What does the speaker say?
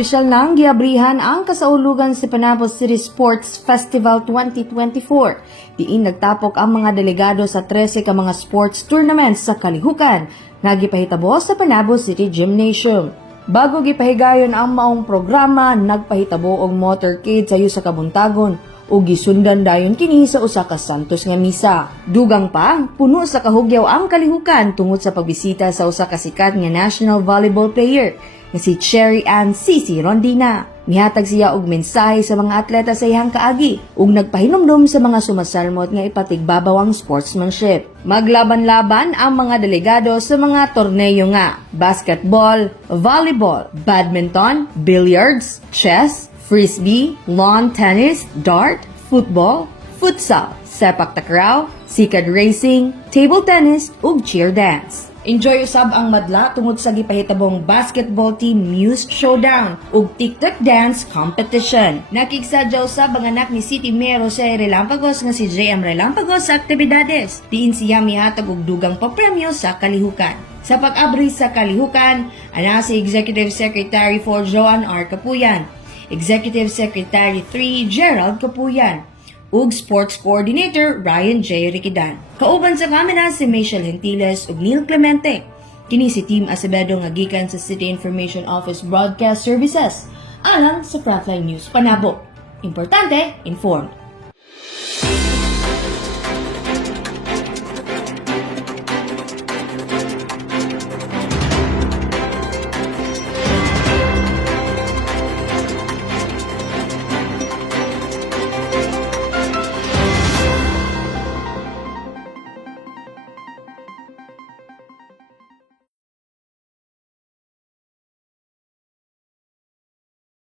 Opisyal nang giabrihan ang kasaulugan sa Panabo City Sports Festival 2024. Diin nagtapok ang mga delegado sa 13 ka mga sports tournaments sa kalihukan nga gipahitabo sa Panabo City Gymnasium. Bago gipahigayon ang maong programa, nagpahitabo og motorcade sayo sa kabuntagon ug gisundan dayon kini sa usa ka santos nga misa. Dugang pa, puno sa kahugyaw ang kalihukan tungod sa pagbisita sa usa ka sikat nga national volleyball player nga si Cherry Ann Cici Rondina. Mihatag siya og mensahe sa mga atleta sa iyang kaagi ug nagpahinumdum sa mga sumasalmot nga ipatigbabaw ang sportsmanship. Maglaban-laban ang mga delegado sa mga torneyo nga basketball, volleyball, badminton, billiards, chess, frisbee, lawn tennis, dart, football, futsal, sepak takraw, sikad racing, table tennis ug cheer dance. Enjoy usab ang madla tungod sa gipahitabong basketball team Muse Showdown ug TikTok dance competition. Nakigsadyaw sa banganak ni City Mayor Jose Relampagos nga si JM Relampagos sa aktibidades. Diin siya mihatag og dugang papremyo sa kalihukan. Sa pag-abri sa kalihukan, ana si Executive Secretary 4 Joan R. Capuyan, Executive Secretary 3 Gerald Capuyan, ug Sports Coordinator Ryan J. Riquidan. Kauban sa kamera si Michelle Gentiles ug Neil Clemente. Kini si Team Acevedo nga gikan sa City Information Office Broadcast Services alang sa Frontline News Panabo. Importante, informed.